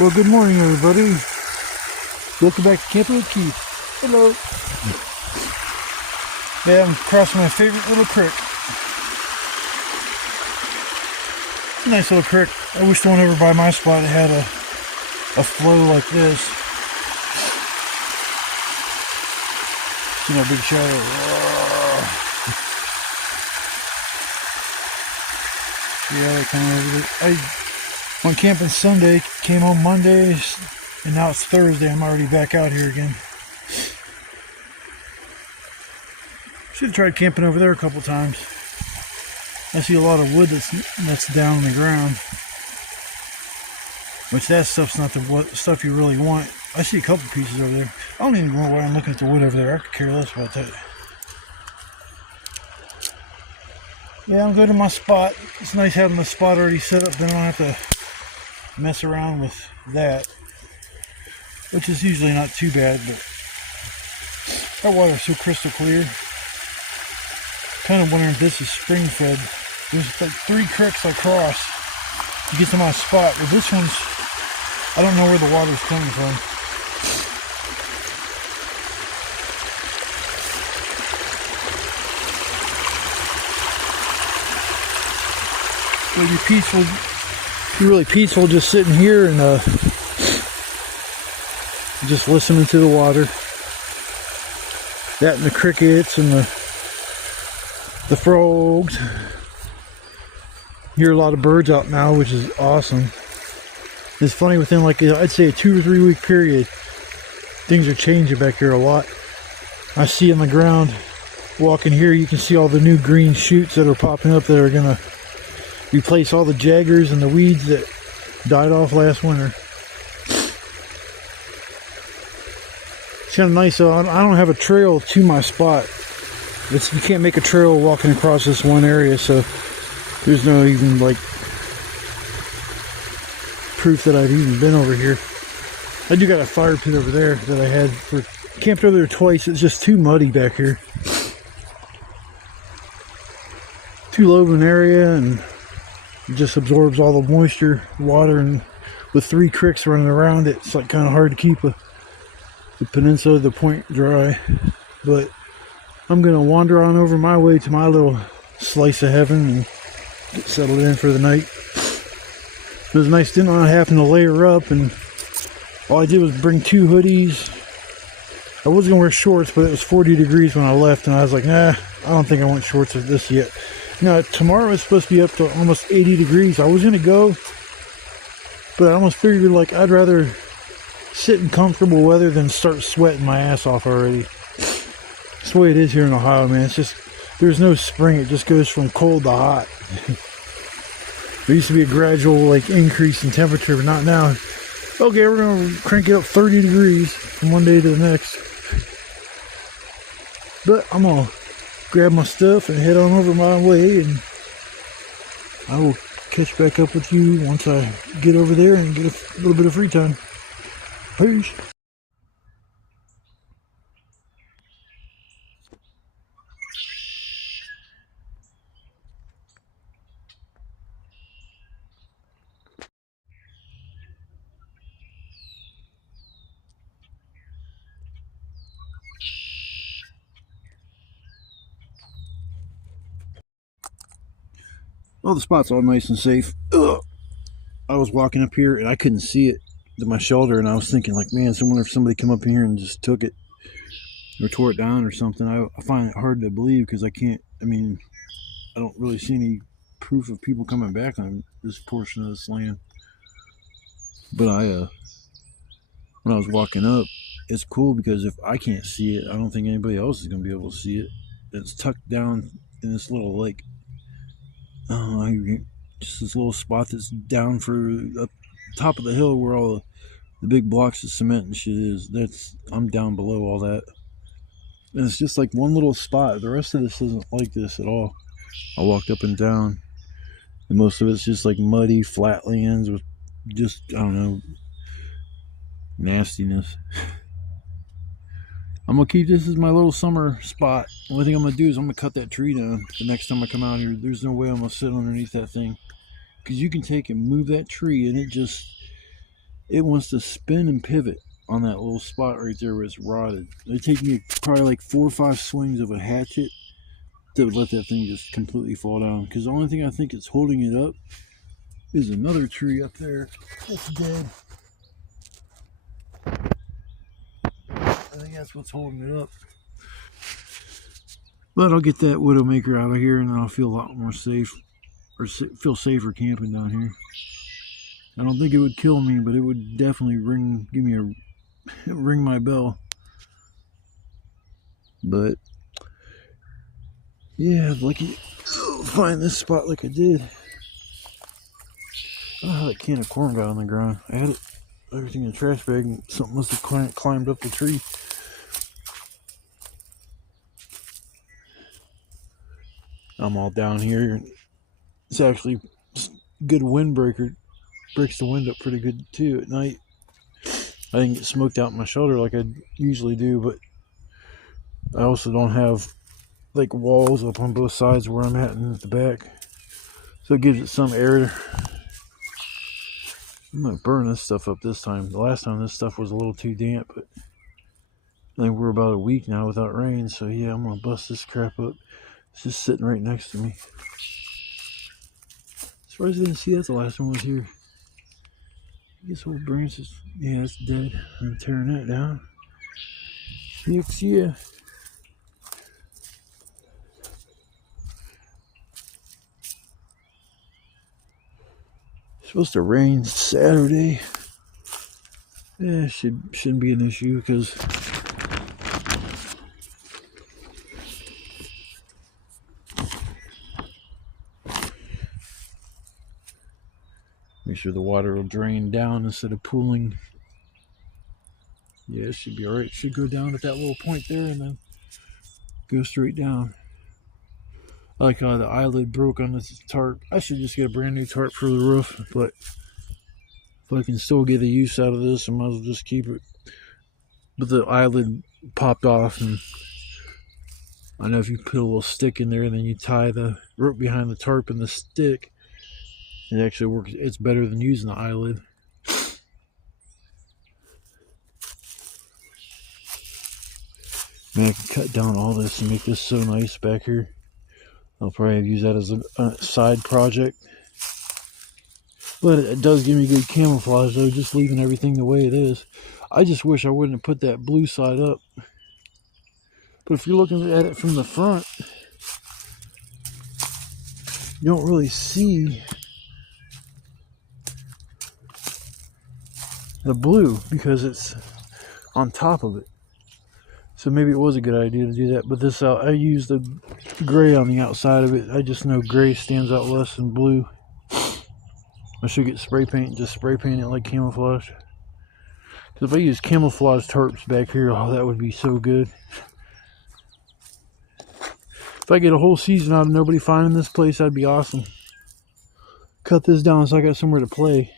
Well, good morning, everybody. Welcome back to Camping with Keith. Hello. Yeah, I'm crossing my favorite little creek. Nice little creek. I wish the one over by my spot had a flow like this. See that big shadow? Yeah, that kind of. I went camping Sunday, came home Monday, and now it's Thursday. I'm already back out here again. Should have tried camping over there a couple times. I see a lot of wood that's down on the ground, which that stuff's not the stuff you really want. I see a couple pieces over there. I don't even know why I'm looking at the wood over there. I could care less about that. Yeah, I'm good to my spot. It's nice having the spot already set up. Then I don't have to mess around with that, which is usually not too bad, but that water's so crystal clear. Kind of wondering if this is spring fed. There's like 3 creeks I cross to get to my spot, but this one's, I don't know where the water's coming from. It'll be peaceful, be really peaceful just sitting here and just listening to the water. That and the crickets and the frogs. Hear a lot of birds out now, which is awesome. It's funny, within like I'd say a 2 or 3 week period, things are changing back here a lot. I see on the ground, walking here, you can see all the new green shoots that are popping up that are gonna replace all the jaggers and the weeds that died off last winter. It's kind of nice. So I don't have a trail to my spot. You can't make a trail walking across this one area, so there's no even like proof that I've even been over here. I do got a fire pit over there that I had camped over there twice. It's just too muddy back here. Too low of an area, and it just absorbs all the moisture, water, and with 3 creeks running around it, it's like kind of hard to keep the peninsula, the point, dry. But I'm gonna wander on over my way to my little slice of heaven and get settled in for the night. It was nice not having to layer up, and all I did was bring 2 hoodies. I was gonna wear shorts, but it was 40 degrees when I left, and I was like, nah, I don't think I want shorts like this yet. Now, tomorrow is supposed to be up to almost 80 degrees. I was going to go, but I almost figured like I'd rather sit in comfortable weather than start sweating my ass off already. That's the way it is here in Ohio, man. It's just, there's no spring. It just goes from cold to hot. There used to be a gradual like increase in temperature, but not now. Okay, we're going to crank it up 30 degrees from one day to the next. But I'm going to grab my stuff and head on over my way, and I will catch back up with you once I get over there and get a little bit of free time. Peace. Well, the spot's all nice and safe. Ugh. I was walking up here and I couldn't see it to my shoulder, and I was thinking like, man, I wonder if somebody come up in here and just took it or tore it down or something. I find it hard to believe because I don't really see any proof of people coming back on this portion of this land. But when I was walking up, it's cool because if I can't see it, I don't think anybody else is going to be able to see it. It's tucked down in this little like just this little spot that's down for up top of the hill where all the big blocks of cement and shit is. I'm down below all that, and it's just like one little spot. The rest of this isn't like this at all. I walked up and down, and most of it's just like muddy flat lands with just, I don't know, nastiness. I'm gonna keep this as my little summer spot. The only thing I'm gonna do is I'm gonna cut that tree down the next time I come out here. There's no way I'm gonna sit underneath that thing, because you can take and move that tree and it just, it wants to spin and pivot on that little spot right there where it's rotted. It'd take me probably like 4 or 5 swings of a hatchet to let that thing just completely fall down. Because the only thing I think it's holding it up is another tree up there that's dead. I think that's what's holding it up. But I'll get that Widowmaker out of here, and then I'll feel a lot more safe, or feel safer camping down here. I don't think it would kill me, but it would definitely give me a ring my bell. But yeah, lucky find this spot like I did. I don't know how that can of corn got on the ground. I had everything in the trash bag, and something must have climbed up the tree. I'm all down here. It's actually good windbreaker. Breaks the wind up pretty good too at night. I didn't get smoked out in my shelter like I usually do, but I also don't have like walls up on both sides where I'm at and at the back, so it gives it some air. I'm gonna burn this stuff up this time. The last time this stuff was a little too damp, but I think we're about a week now without rain, so yeah, I'm gonna bust this crap up. It's just sitting right next to me. Surprised I didn't see that the last one was here. I guess old branch is, yeah, it's dead. I'm tearing that down. Yes, yeah. It's supposed to rain Saturday. Yeah, shouldn't be an issue because make sure the water will drain down instead of pooling. Yeah, it should be alright. It should go down at that little point there and then go straight down. I like how the eyelid broke on this tarp. I should just get a brand new tarp for the roof, but if I can still get a use out of this, I might as well just keep it. But the eyelid popped off, and I know if you put a little stick in there and then you tie the rope behind the tarp and the stick, it actually works. It's better than using the eyelid. Man, I can cut down all this and make this so nice back here. I'll probably use that as a side project. But it does give me good camouflage though, just leaving everything the way it is. I just wish I wouldn't have put that blue side up. But if you're looking at it from the front, you don't really see the blue because it's on top of it. So maybe it was a good idea to do that. But this I used the gray on the outside of it. I just know gray stands out less than blue. I should get spray paint and just spray paint it like camouflage. Because if I use camouflage tarps back here, oh, that would be so good. If I get a whole season out of nobody finding this place, that'd be awesome. Cut this down so I got somewhere to play.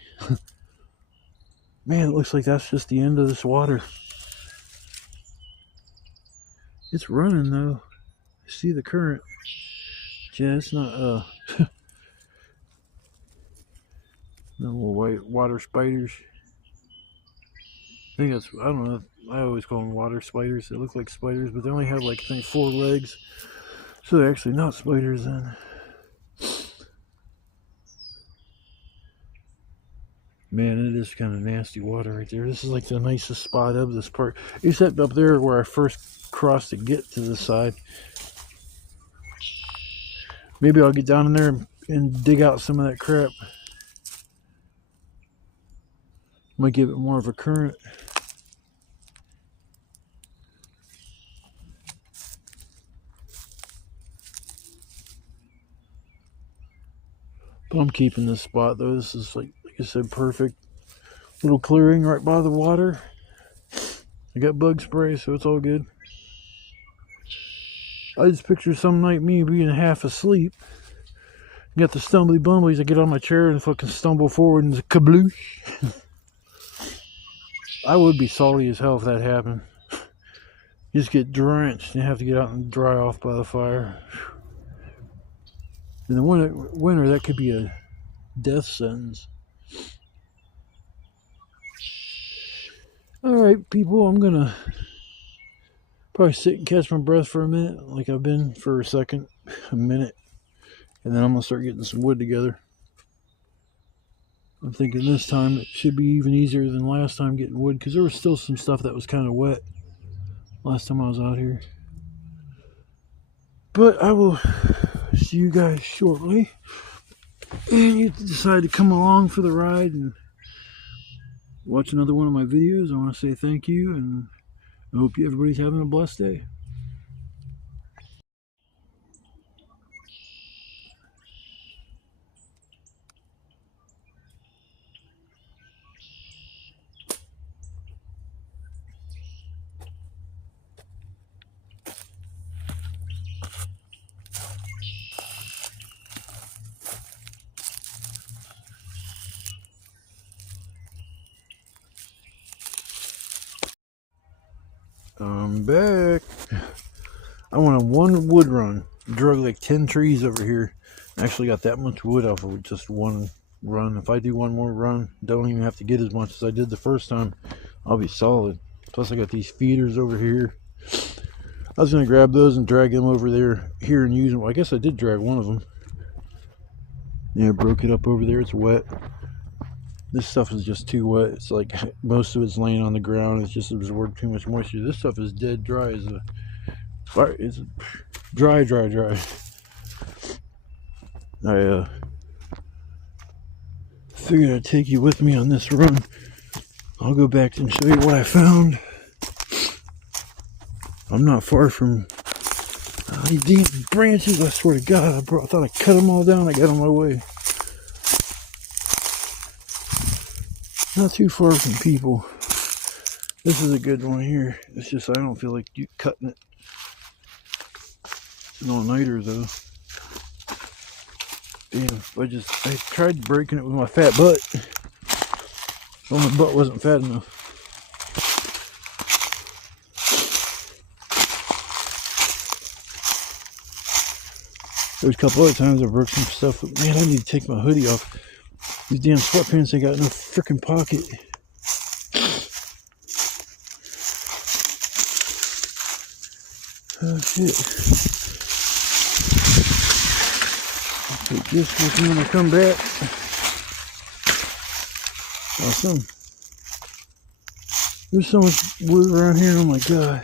Man, it looks like that's just the end of this water. It's running though. I see the current. Yeah, it's not no little white water spiders. I think that's, I don't know, I always call them water spiders. They look like spiders, but they only have like, I think, 4 legs. So they're actually not spiders then. Man, it is kind of nasty water right there. This is like the nicest spot of this park. Except up there where I first crossed to get to the side. Maybe I'll get down in there and dig out some of that crap. Might give it more of a current. But I'm keeping this spot though. This is like I said, perfect. Little clearing right by the water. I got bug spray, so it's all good. I just picture some night me being half asleep. Got the stumbly bumblies. I get on my chair and fucking stumble forward and kabloosh. I would be salty as hell if that happened. You just get drenched and you have to get out and dry off by the fire. In the winter, that could be a death sentence. Alright, people, I'm gonna probably sit and catch my breath for a minute, like I've been for a minute, and then I'm gonna start getting some wood together. I'm thinking this time it should be even easier than last time getting wood, because there was still some stuff that was kind of wet last time I was out here. But I will see you guys shortly. And you decide to come along for the ride and watch another one of my videos. I want to say thank you, and I hope everybody's having a blessed day. I'm back. I went on one wood run. Drug like 10 trees over here. Actually got that much wood off of just one run. If I do one more run, don't even have to get as much as I did the first time. I'll be solid. Plus I got these feeders over here. I was going to grab those and drag them over here and use them. Well, I guess I did drag one of them. Yeah, I broke it up over there. It's wet. This stuff is just too wet. It's like most of it's laying on the ground. It's just absorbed too much moisture. This stuff is dead dry as a fire. It's dry. I figured I'd take you with me on this run. I'll go back and show you what I found. I'm not far from these deep branches. I swear to God, I thought I cut them all down. I got on my way. Not too far from people. This is a good one here. It's just I don't feel like you cutting it all nighter though. Damn, I tried breaking it with my fat butt. So my butt wasn't fat enough. There's a couple other times I broke some stuff, but man, I need to take my hoodie off. These damn sweatpants ain't got no freaking pocket. Oh shit. I'll take this with me when I come back. Awesome. There's so much wood around here, oh my God.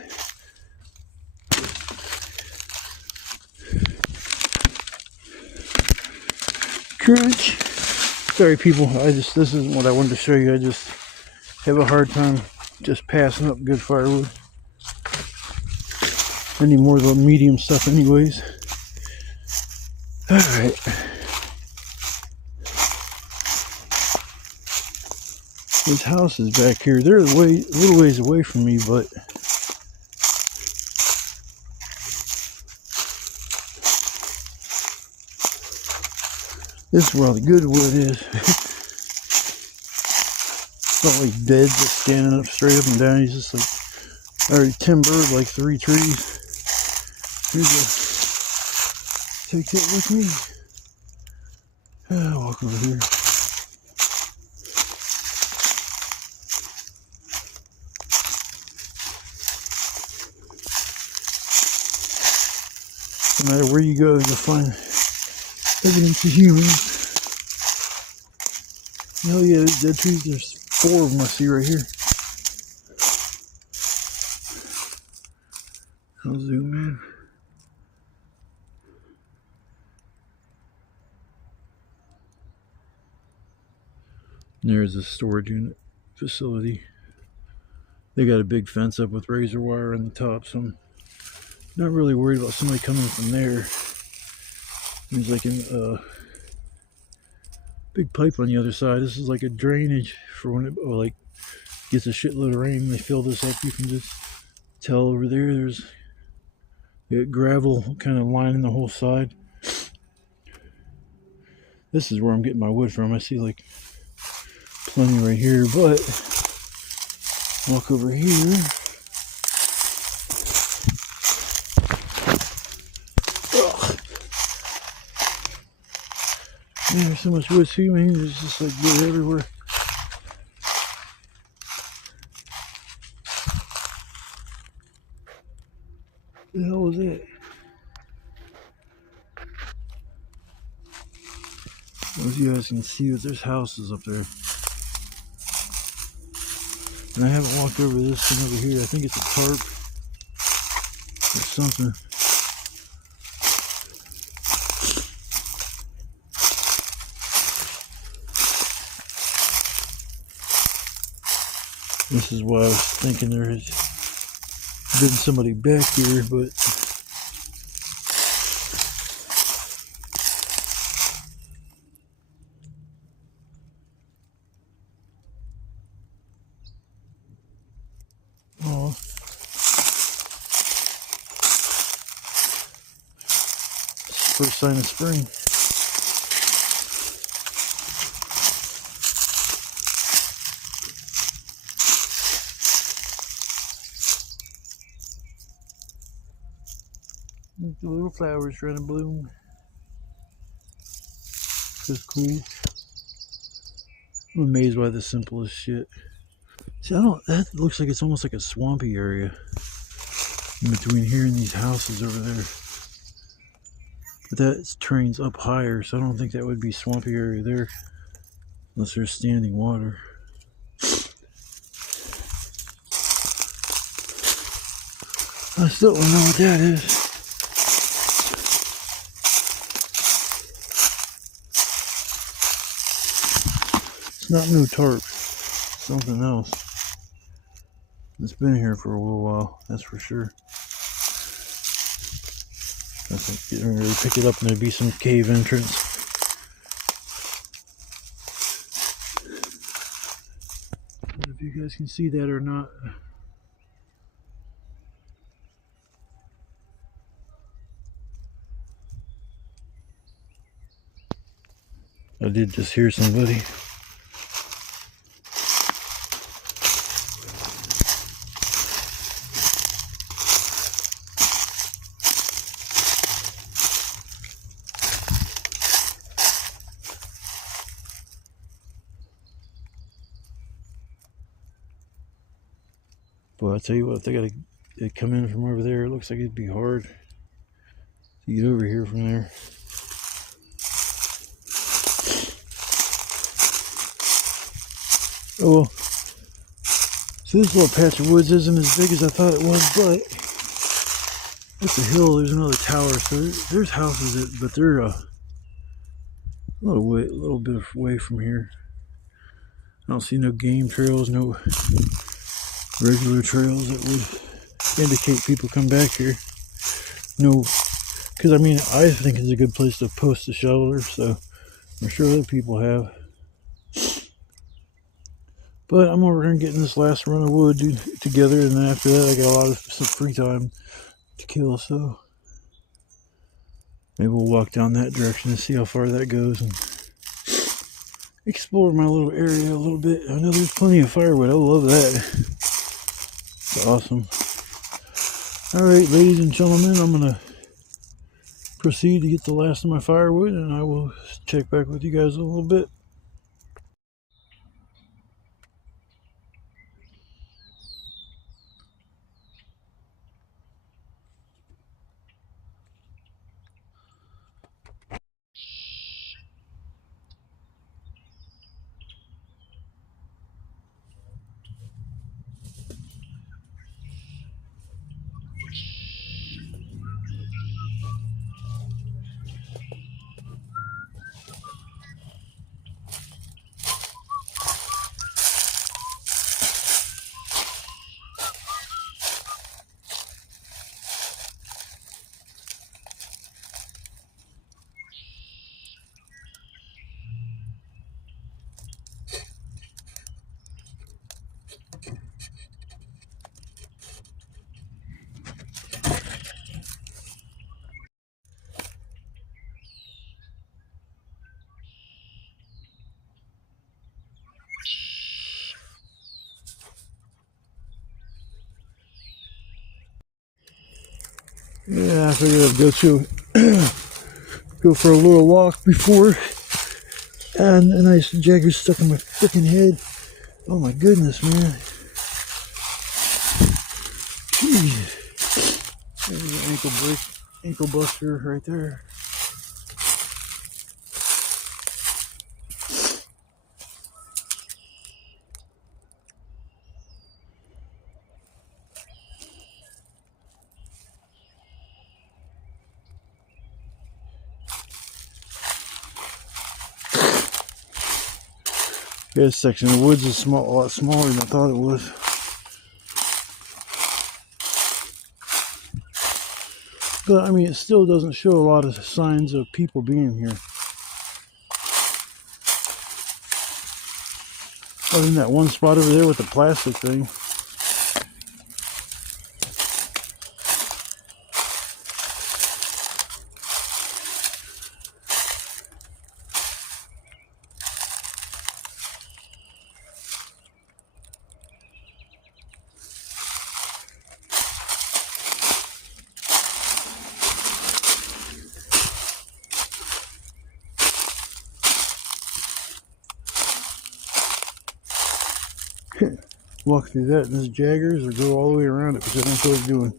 Crunch. Sorry people, this isn't what I wanted to show you. I just have a hard time just passing up good firewood. I need more of the medium stuff anyways. Alright. This house is back here. They're a little ways away from me, but this is where all the good wood is. It's not like beds just standing up straight up and down. He's just like already timbered like 3 trees. Take that with me. I'll walk over here. No matter where you go, you'll find evidence of humans. Oh yeah, there's dead trees. There's 4 of them I see right here. I'll zoom in. There's a storage unit facility. They got a big fence up with razor wire on the top, so I'm not really worried about somebody coming from there. There's like a big pipe on the other side. This is like a drainage for when it like gets a shitload of rain. They fill this up. You can just tell over there. There's gravel kind of lining the whole side. This is where I'm getting my wood from. I see like plenty right here, but walk over here. Man, there's so much wood. See, man, there's just like wood everywhere. The hell was it? As you guys can see, there's houses up there. And I haven't walked over this thing over here. I think it's a tarp or something. This is why I was thinking there has been somebody back here, but oh, first sign of spring. The little flowers trying to bloom. That's cool. I'm amazed by the simplest shit. See, that looks like it's almost like a swampy area in between here and these houses over there. But that terrain's up higher, so I don't think that would be swampy area there unless there's standing water. I still don't know what that is. It's not no tarp. Something else. It's been here for a little while, that's for sure. I think you're going to pick it up and there'd be some cave entrance. I don't know if you guys can see that or not. I did just hear somebody. But I tell you what, if they gotta come in from over there, it looks like it'd be hard to get over here from there. Oh well. So this little patch of woods isn't as big as I thought it was, but it's a hill. There's another tower, so there's houses, but they're a little bit away from here. I don't see no game trails, no regular trails that would indicate people come back here. No, because I mean, I think it's a good place to post a shelter, so I'm sure other people have. But I'm over here getting this last run of wood together, and then after that I got a lot of some free time to kill, so maybe we'll walk down that direction and see how far that goes and explore my little area a little bit. I know there's plenty of firewood. I love that. It's awesome. Alright, ladies and gentlemen, I'm going to proceed to get the last of my firewood, and I will check back with you guys in a little bit. Yeah, I figured I'd go for a little walk before, and a nice jagger stuck in my freaking head. Oh my goodness, man. Jeez. ankle buster right there. This section of the woods is a lot smaller than I thought it was. But I mean, it still doesn't show a lot of signs of people being here. Other than that one spot over there with the plastic thing. Walk through that and this Jaggers, or go all the way around it, because I don't know what it's doing.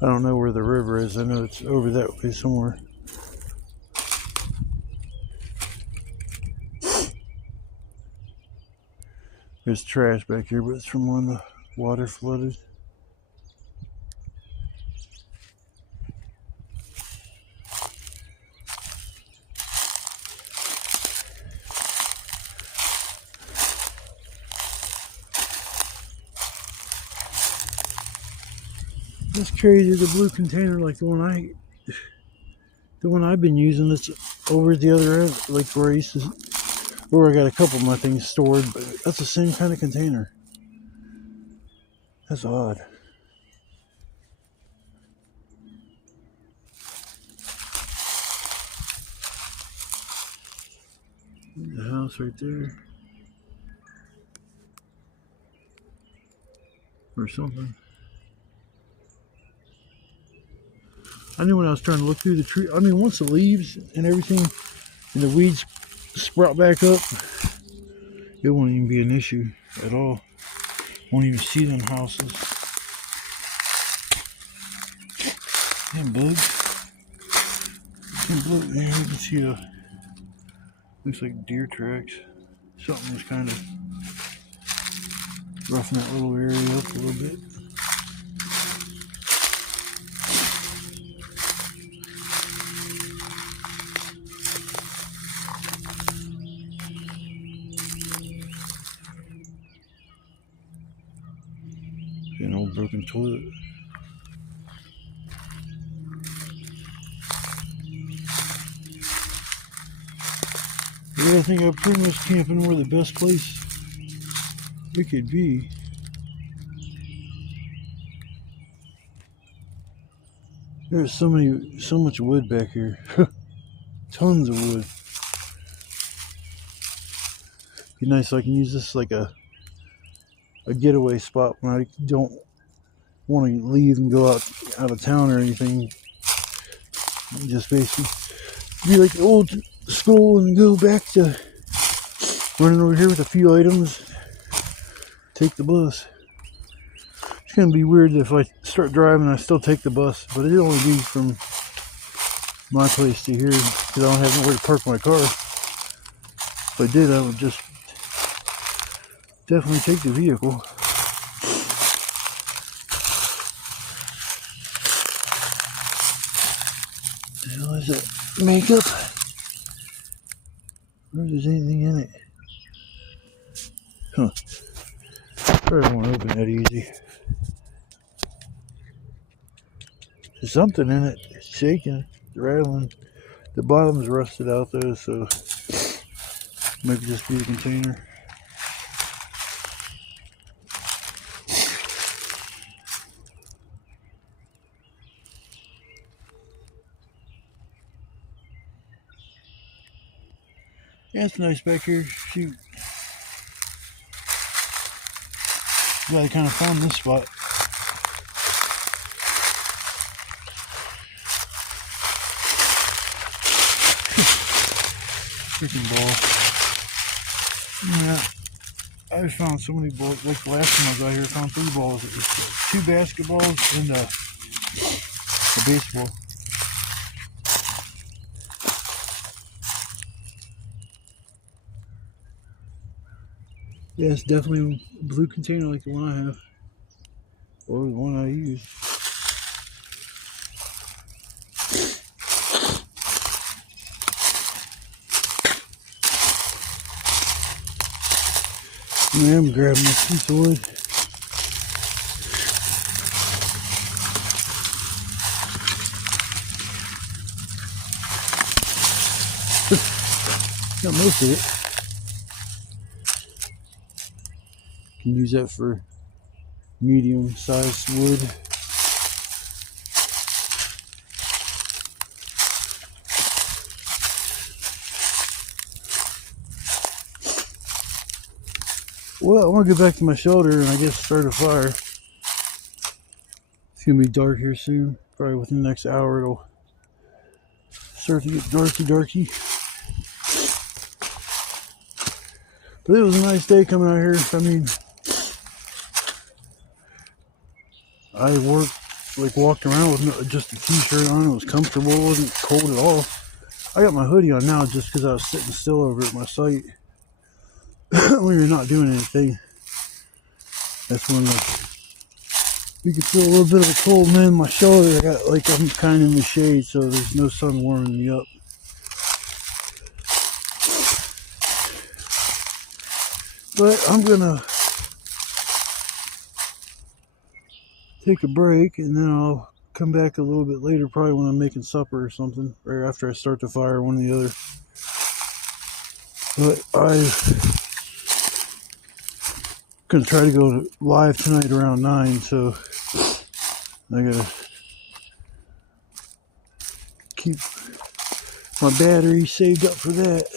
I don't know where the river is. I know it's over that way somewhere. There's trash back here, but it's from when the water flooded. That's crazy. The blue container, like the one I've been using, that's over at the other end, like where I used to, where I got a couple of my things stored, but that's the same kind of container. That's odd. The house right there. Or something. I knew when I was trying to look through the tree, I mean, once the leaves and everything and the weeds sprout back up, it won't even be an issue at all. Won't even see them houses. Damn bugs. There you can see looks like deer tracks. Something was kind of roughing that little area up a little bit. An old broken toilet. Yeah, I think I'm pretty much camping where the best place it could be. There's so much wood back here. Tons of wood. Be nice if I can use this like a getaway spot when I don't want to leave and go out of town or anything. Just basically be like the old school and go back to running over here with a few items, take the bus. It's gonna be weird if I start driving and I still take the bus, but it'll only be from my place to here because I don't have nowhere to park my car. If I did, I would just definitely take the vehicle. The hell is that makeup? I wonder if there's anything in it. Huh. Probably won't open that easy. There's something in it. It's shaking. It's rattling. The bottom's rusted out though, so maybe just be the container. Yeah, it's nice back here. Shoot. Glad I kind of found this spot. Freaking ball. Yeah. I just found so many balls. Like the last time I was out here, I found 3 balls. It was 2 basketballs and a baseball. Yeah, it's definitely a blue container like the one I have. Or the one I use. I am grabbing a piece of wood. Got most of it. Can use that for medium sized wood. Well, I want to get back to my shelter and I guess start a fire. It's gonna be dark here soon. Probably within the next hour it'll start to get darky. But it was a nice day coming out here. I mean, I walked around with just a t-shirt on. It was comfortable. It wasn't cold at all. I got my hoodie on now just because I was sitting still over at my site. When you're not doing anything, that's when you can feel a little bit of a cold. Man, my shoulder, I'm kind of in the shade, so there's no sun warming me up. But I'm gonna take a break and then I'll come back a little bit later, probably when I'm making supper or something, or after I start the fire, one or the other. But I'm gonna try to go live tonight around 9, so I gotta keep my battery saved up for that.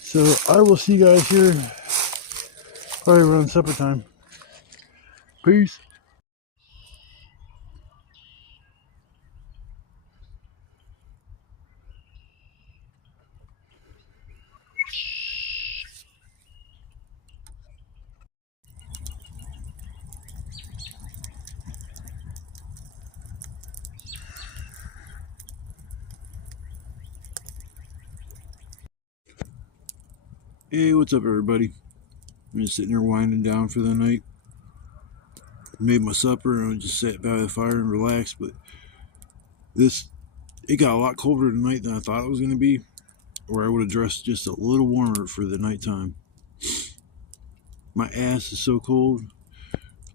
So I will see you guys here probably around supper time. Peace. Hey, what's up, everybody? I'm just sitting here winding down for the night. Made my supper and I just sat by the fire and relaxed. But it got a lot colder tonight than I thought it was going to be, or I would have dressed just a little warmer for the nighttime. My ass is so cold.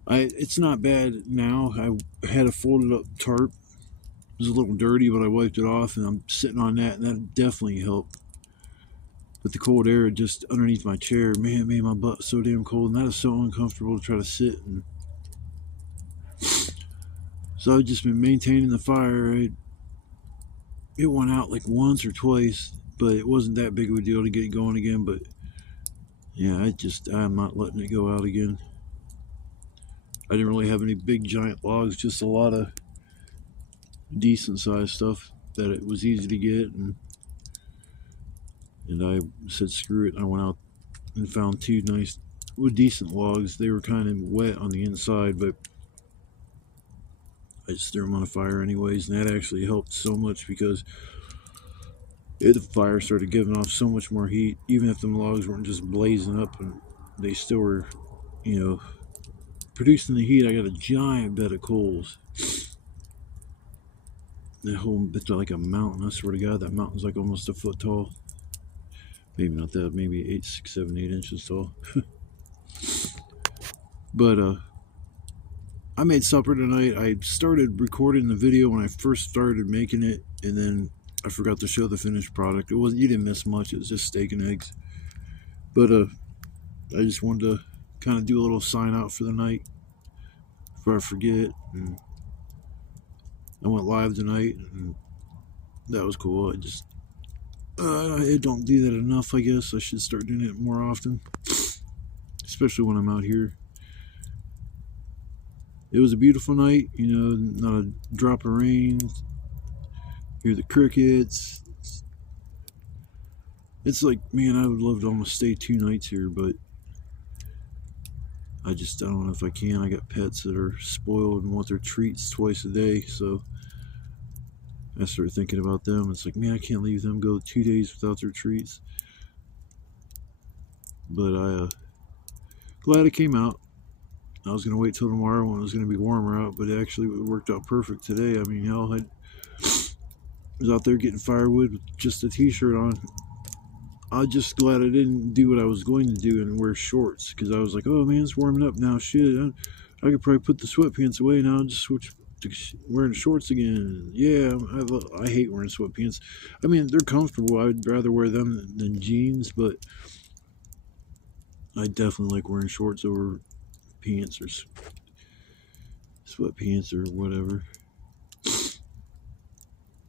It's not bad now. I had a folded up tarp. It was a little dirty, but I wiped it off and I'm sitting on that, and that definitely helped. But the cold air just underneath my chair, man, made my butt so damn cold, and that is so uncomfortable to try to sit. And so I've just been maintaining the fire. It went out like once or twice, but it wasn't that big of a deal to get it going again. But yeah, I'm not letting it go out again. I didn't really have any big giant logs, just a lot of decent sized stuff that it was easy to get, and I said screw it. I went out and found 2 nice, decent logs. They were kind of wet on the inside, but I just threw them on a fire anyways, and that actually helped so much because the fire started giving off so much more heat. Even if them logs weren't just blazing up, and they still were, producing the heat. I got a giant bed of coals. That whole bit's like a mountain. I swear to God, that mountain's like almost a foot tall. Maybe not that, maybe 8, 6, 7, 8 inches tall. But I made supper tonight. I started recording the video when I first started making it, and then I forgot to show the finished product. You didn't miss much. It was just steak and eggs. But I just wanted to kind of do a little sign out for the night before I forget. And I went live tonight, and that was cool. I don't do that enough, I guess. I should start doing it more often, especially when I'm out here. it was a beautiful night. Not a drop of rain. Hear the crickets. It's like, man, I would love to almost stay 2 nights here, but I don't know if I can. I got pets that are spoiled and want their treats twice a day, so I started thinking about them. It's like, man, I can't leave them go 2 days without their treats. But glad it came out. I was going to wait till tomorrow when it was going to be warmer out, but actually it worked out perfect today. I mean, hell, I was out there getting firewood with just a t-shirt on. I'm just glad I didn't do what I was going to do and wear shorts, because I was like, oh man, it's warming up now. Shit, I could probably put the sweatpants away now and just switch to wearing shorts again. Yeah, I hate wearing sweatpants. I mean, they're comfortable. I'd rather wear them than jeans, but I definitely like wearing shorts over pants or sweatpants or whatever.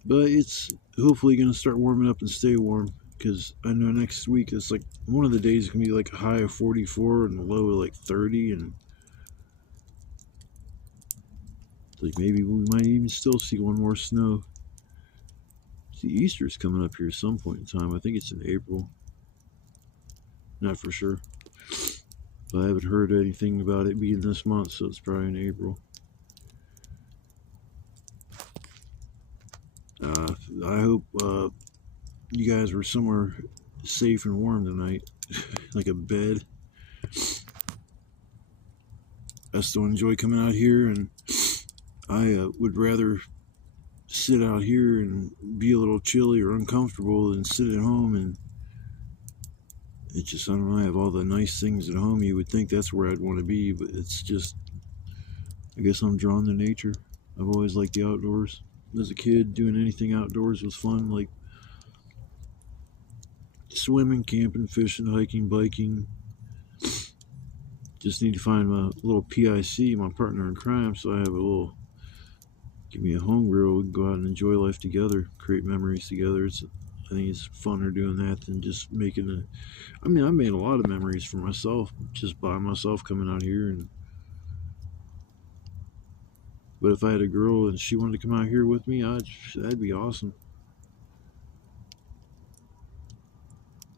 But it's hopefully going to start warming up and stay warm, because I know next week it's like one of the days can be like a high of 44 and a low of like 30, and it's like maybe we might even still see one more snow. See, Easter's coming up here at some point in time. I think it's in April. Not for sure. But I haven't heard anything about it being this month, so it's probably in April. I hope you guys were somewhere safe and warm tonight, like a bed. I still enjoy coming out here, and I would rather sit out here and be a little chilly or uncomfortable than sit at home. And it's just, I don't know, I have all the nice things at home. You would think that's where I'd want to be, but it's just, I guess I'm drawn to nature. I've always liked the outdoors. As a kid, doing anything outdoors was fun, like swimming, camping, fishing, hiking, biking. Just need to find my little PIC, my partner in crime, so I have a little, give me a home girl. We can go out and enjoy life together, create memories together. I think it's funner doing that than just making I mean, I made a lot of memories for myself, just by myself coming out here. But if I had a girl and she wanted to come out here with me, that'd be awesome.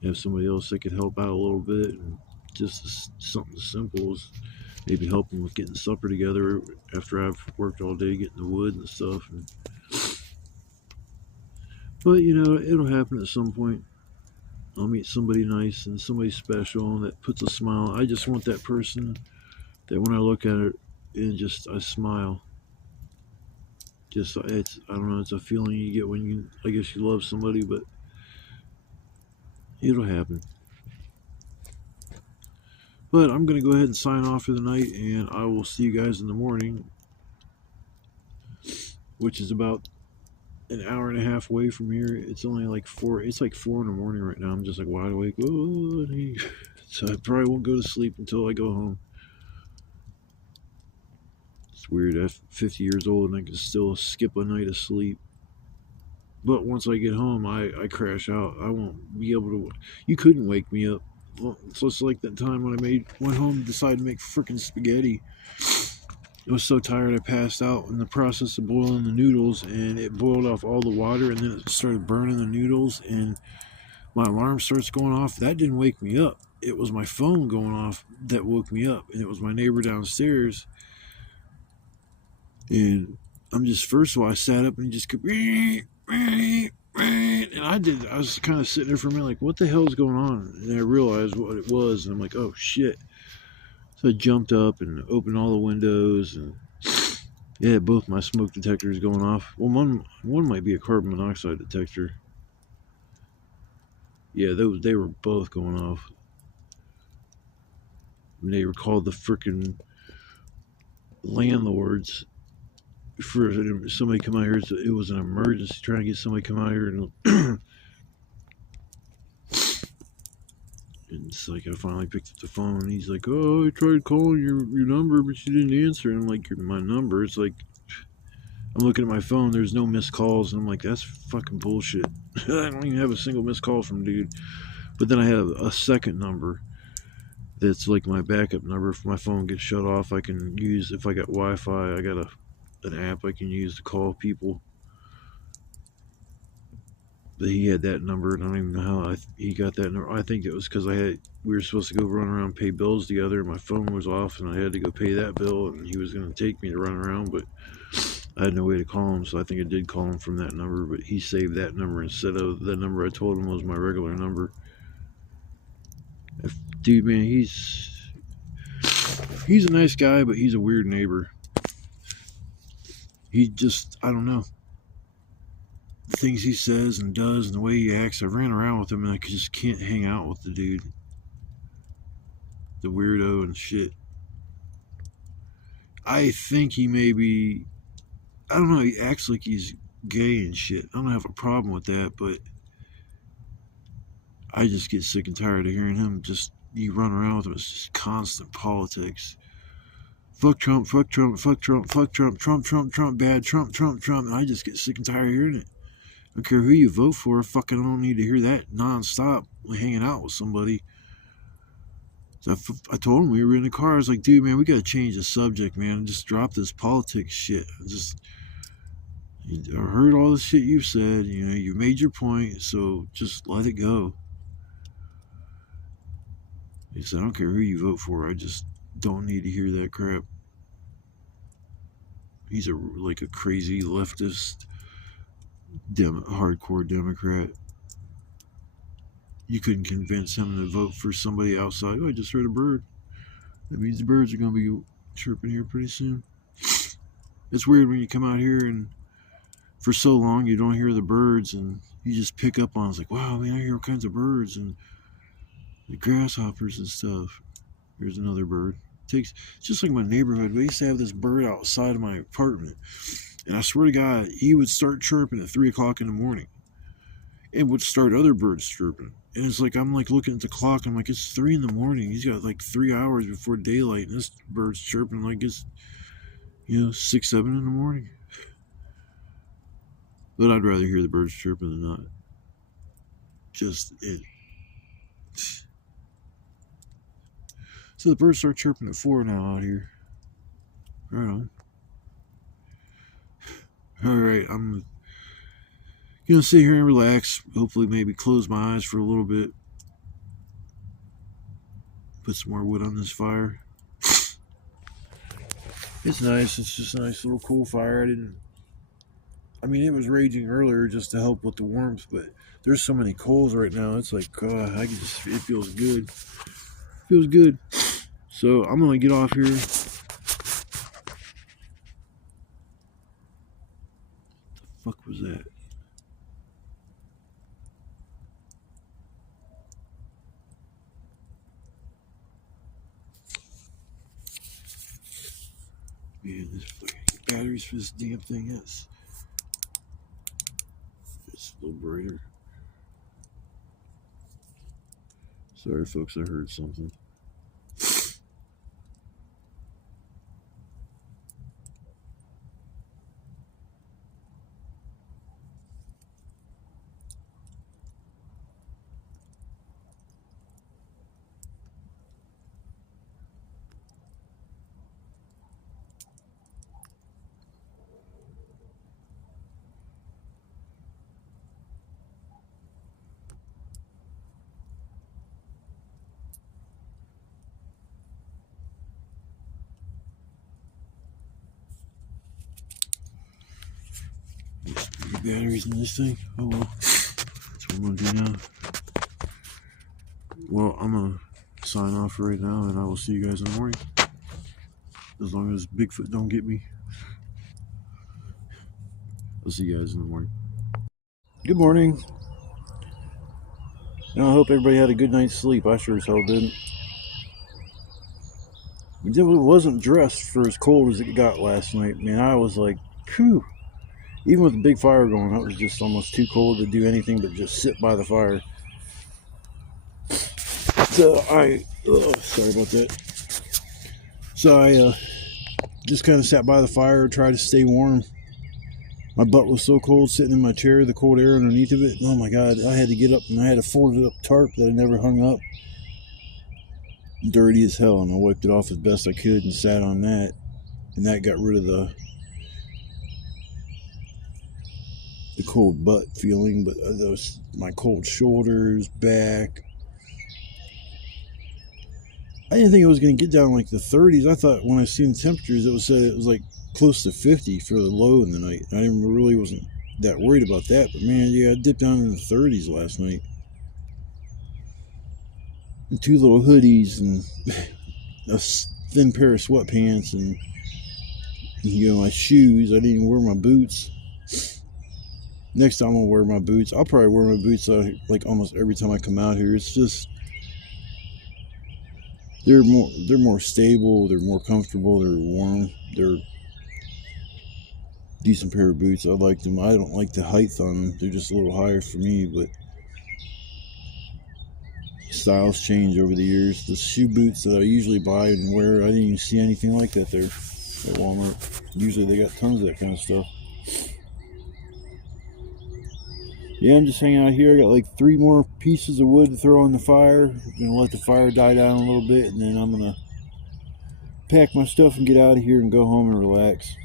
Have somebody else that could help out a little bit, and just something as simple as maybe helping with getting supper together after I've worked all day getting the wood and stuff. But it'll happen at some point. I'll meet somebody nice and somebody special that puts a smile. I just want that person that when I look at it, I smile. Just, I don't know, it's a feeling you get when I guess you love somebody, but it'll happen. But I'm going to go ahead and sign off for the night, and I will see you guys in the morning, which is about an hour and a half away from here. It's only like 4 in the morning right now. I'm just like wide awake. Oh, so I probably won't go to sleep until I go home. It's weird. I'm 50 years old and I can still skip a night of sleep. But once I get home, I crash out. I won't be able to. You couldn't wake me up. Well, it's just like that time when I went home and decided to make freaking spaghetti. I was so tired I passed out in the process of boiling the noodles, and it boiled off all the water, and then it started burning the noodles, and my alarm starts going off. That didn't wake me up. It was my phone going off that woke me up, and it was my neighbor downstairs. And first of all, I sat up and just kept, and I was kind of sitting there for a minute like, what the hell is going on? And I realized what it was, and I'm like, oh shit. So I jumped up and opened all the windows, and yeah, both my smoke detectors going off. Well, one might be a carbon monoxide detector. Yeah, they were both going off. And they were called the frickin' landlords for somebody come out here. It was an emergency, trying to get somebody come out here, and and it's like I finally picked up the phone, and he's like, oh, I tried calling your number, but you didn't answer. And I'm like, my number? It's like, I'm looking at my phone, there's no missed calls, and I'm like, that's fucking bullshit. I don't even have a single missed call from dude. But then I have a second number, That's like my backup number. If my phone gets shut off, I can use, if I got Wi-Fi, I got an app I can use to call people. But he had that number, and I don't even know how he got that number. I think it was because we were supposed to go run around and pay bills together, and my phone was off, and I had to go pay that bill, and he was going to take me to run around, but I had no way to call him, so I think I did call him from that number, but he saved that number instead of the number I told him was my regular number. Dude, man, he's a nice guy, but he's a weird neighbor. He just, I don't know. The things he says and does and the way he acts, I ran around with him and I just can't hang out with the dude. The weirdo and shit. I think he may be, I don't know, he acts like he's gay and shit. I don't have a problem with that, but I just get sick and tired of hearing him you run around with him. It's just constant politics. Fuck Trump, fuck Trump, fuck Trump, fuck Trump, Trump, Trump, Trump, bad, Trump, Trump, Trump. And I just get sick and tired of hearing it. I don't care who you vote for. Fucking don't need to hear that nonstop hanging out with somebody. So I told him, we were in the car, I was like, dude, man, we got to change the subject, man. Just drop this politics shit. I heard all the shit you've said. You know, you made your point, so just let it go. He said, I don't care who you vote for. I just don't need to hear that crap. He's like a crazy leftist, hardcore Democrat. You couldn't convince him to vote for somebody outside. Oh, I just heard a bird. That means the birds are going to be chirping here pretty soon. It's weird when you come out here and for so long you don't hear the birds and you just pick up on it. It's like, wow, man, I hear all kinds of birds and the grasshoppers and stuff. Here's another bird. It's just like my neighborhood. We used to have this bird outside of my apartment. And I swear to God, he would start chirping at 3 o'clock in the morning. And would start other birds chirping. And it's like, I'm like looking at the clock. I'm like, it's 3 in the morning. He's got like 3 hours before daylight. And this bird's chirping like it's, 6, 7 in the morning. But I'd rather hear the birds chirping than not. So the birds start chirping at 4 now out here. Right on. Alright, I'm gonna sit here and relax. Hopefully maybe close my eyes for a little bit. Put some more wood on this fire. It's nice. It's just a nice little cool fire. It was raging earlier just to help with the warmth, but there's so many coals right now. It's like, it feels good. Feels good. So I'm gonna get off here. What the fuck was that? Man, this fucking batteries for this damn thing is. It's a little brighter. Sorry, folks, I heard something. Batteries in this thing. Oh well. That's what I'm gonna do now. Well, I'm gonna sign off right now and I will see you guys in the morning. As long as Bigfoot don't get me. I'll see you guys in the morning. Good morning. I hope everybody had a good night's sleep. I sure as hell didn't. It wasn't dressed for as cold as it got last night. Man, I was like, phew. Even with the big fire going, it was just almost too cold to do anything but just sit by the fire. So sorry about that. So I just kind of sat by the fire, tried to stay warm. My butt was so cold sitting in my chair, the cold air underneath of it. Oh my God, I had to get up and I had a folded up tarp that I never hung up. dirty as hell, and I wiped it off as best I could and sat on that, and that got rid of the cold butt feeling. But those, my cold shoulders, back, I didn't think it was going to get down like the 30s. I thought when I seen the temperatures, it was like close to 50 for the low in the night. I really wasn't that worried about that, but man, yeah, I dipped down in the 30s last night. And 2 little hoodies and a thin pair of sweatpants and my shoes. I didn't even wear my boots. Next time I'll wear my boots. I'll probably wear my boots like almost every time I come out here. It's just they're more stable, they're more comfortable, they're warm, they're decent pair of boots. I like them. I don't like the height on them. They're just a little higher for me, but styles change over the years. The shoe boots that I usually buy and wear, I didn't even see anything like that there at Walmart. Usually they got tons of that kind of stuff. Yeah, I'm just hanging out here. I got like 3 more pieces of wood to throw on the fire. I'm gonna let the fire die down a little bit, and then I'm gonna pack my stuff and get out of here and go home and relax.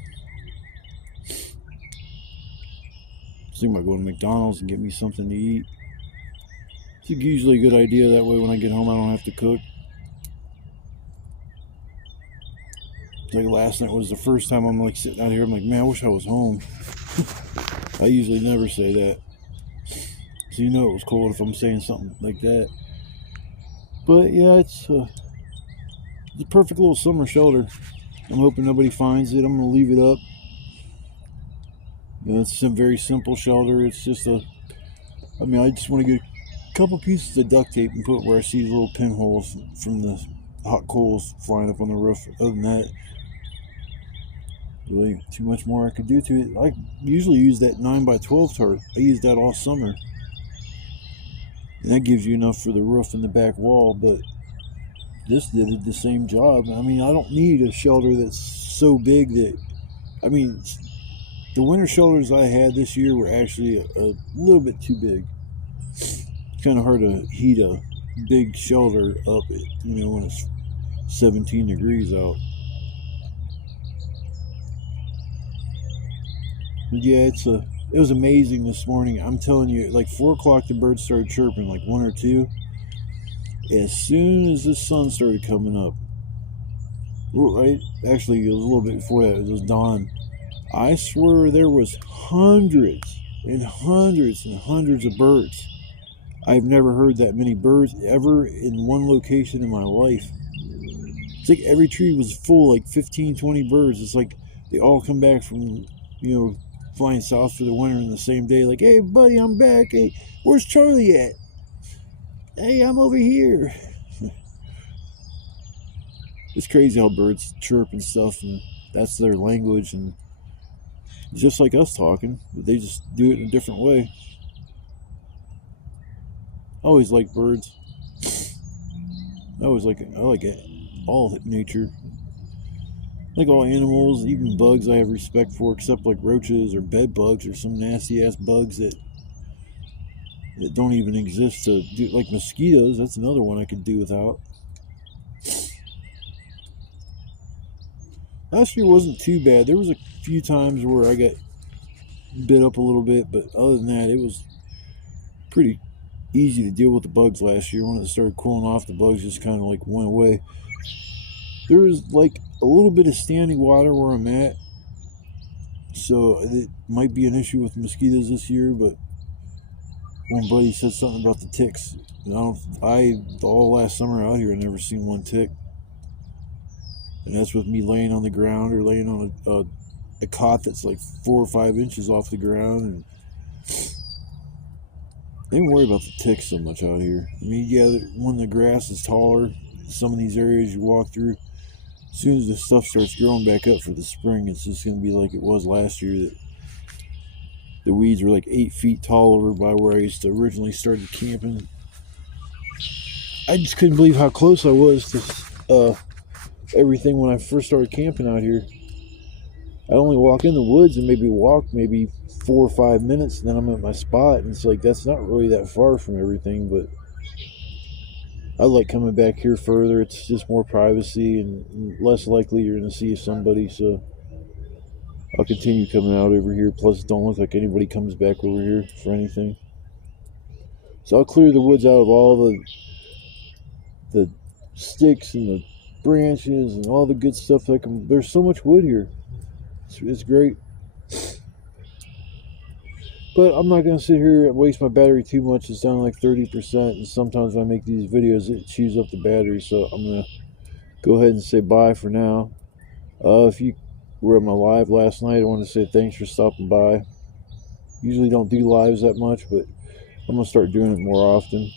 I think about going to McDonald's and get me something to eat. It's usually a good idea. That way when I get home I don't have to cook. Like last night was the first time I'm like sitting out here, I'm like, man, I wish I was home. I usually never say that. So you know it was cold if I'm saying something like that. But yeah, it's a perfect little summer shelter. I'm hoping nobody finds it. I'm going to leave it up. It's a very simple shelter. It's just I just want to get a couple pieces of duct tape and put it where I see the little pinholes from the hot coals flying up on the roof. Other than that, really too much more I could do to it. I usually use that 9x12 tarp. I use that all summer. And that gives you enough for the roof and the back wall, but this did the same job. I mean, I don't need a shelter that's so big that, the winter shelters I had this year were actually a little bit too big. It's kind of hard to heat a big shelter up, when it's 17 degrees out. But yeah, it was amazing this morning. I'm telling you, like 4 o'clock the birds started chirping, like 1 or 2. As soon as the sun started coming up, right? Actually, it was a little bit before that. It was dawn. I swear there was hundreds and hundreds and hundreds of birds. I've never heard that many birds ever in one location in my life. It's like every tree was full, like 15, 20 birds. It's like they all come back from, flying south for the winter in the same day. Like, hey, buddy, I'm back. Hey, where's Charlie at? Hey, I'm over here. It's crazy how birds chirp and stuff, and that's their language, and just like us talking, but they just do it in a different way. I always like birds. I like all nature. Like all animals, even bugs I have respect for, except like roaches or bed bugs or some nasty ass bugs that don't even exist to do, like mosquitoes. That's another one I could do without. Last year wasn't too bad. There was a few times where I got bit up a little bit, but other than that, it was pretty easy to deal with the bugs last year. When it started cooling off, the bugs just kind of like went away. There was like a little bit of standing water where I'm at, so it might be an issue with mosquitoes this year, but one buddy said something about the ticks. All last summer out here, I never seen one tick. And that's with me laying on the ground or laying on a cot that's like 4 or 5 inches off the ground. And they don't worry about the ticks so much out here. I mean, yeah, when the grass is taller, some of these areas you walk through, as soon as the stuff starts growing back up for the spring, it's just going to be like it was last year. That the weeds were like 8 feet tall over by where I used to originally started camping. I just couldn't believe how close I was to everything when I first started camping out here. I only walk in the woods and walk 4 or 5 minutes, and then I'm at my spot, and it's like that's not really that far from everything. But I like coming back here further. It's just more privacy and less likely you're going to see somebody. So I'll continue coming out over here. Plus, it don't look like anybody comes back over here for anything. So I'll clear the woods out of all the sticks and the branches and all the good stuff. There's so much wood here. It's great. But I'm not going to sit here and waste my battery too much. It's down like 30%. And sometimes when I make these videos, it chews up the battery. So I'm going to go ahead and say bye for now. If you were at my live last night, I want to say thanks for stopping by. Usually don't do lives that much, but I'm going to start doing it more often.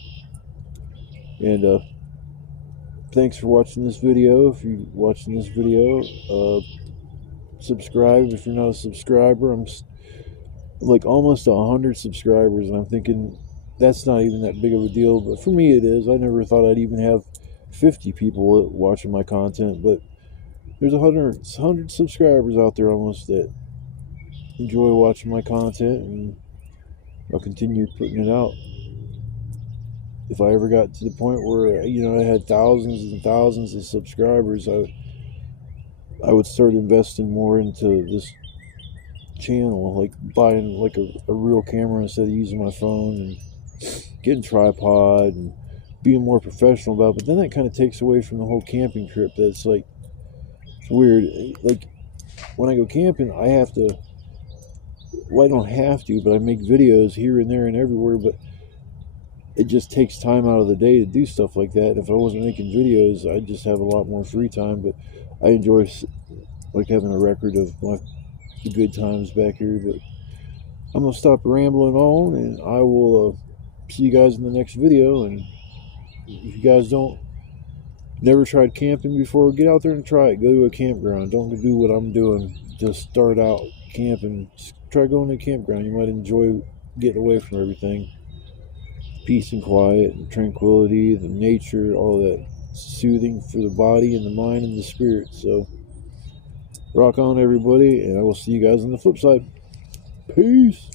And thanks for watching this video. If you're watching this video, subscribe if you're not a subscriber. I'm like almost 100 subscribers, and I'm thinking that's not even that big of a deal, but for me it is. I never thought I'd even have 50 people watching my content, but there's 100 subscribers out there almost that enjoy watching my content, and I'll continue putting it out. If I ever got to the point where, I had thousands and thousands of subscribers, I would start investing more into this channel, like buying like a real camera instead of using my phone, and getting a tripod and being more professional about it. But then that kind of takes away from the whole camping trip. That's like, it's weird. Like when I go camping, I have to, well, I don't have to, but I make videos here and there and everywhere, but it just takes time out of the day to do stuff like that. If I wasn't making videos, I'd just have a lot more free time. But I enjoy like having a record of the good times back here. But I'm gonna stop rambling on, and I will see you guys in the next video. And if you guys never tried camping before, get out there and try it. Go to a campground. Don't do what I'm doing. Just start out camping. Just try going to a campground. You might enjoy getting away from everything. Peace and quiet and tranquility, the nature, all that soothing for the body and the mind and the spirit. So rock on, everybody, and I will see you guys on the flip side. Peace.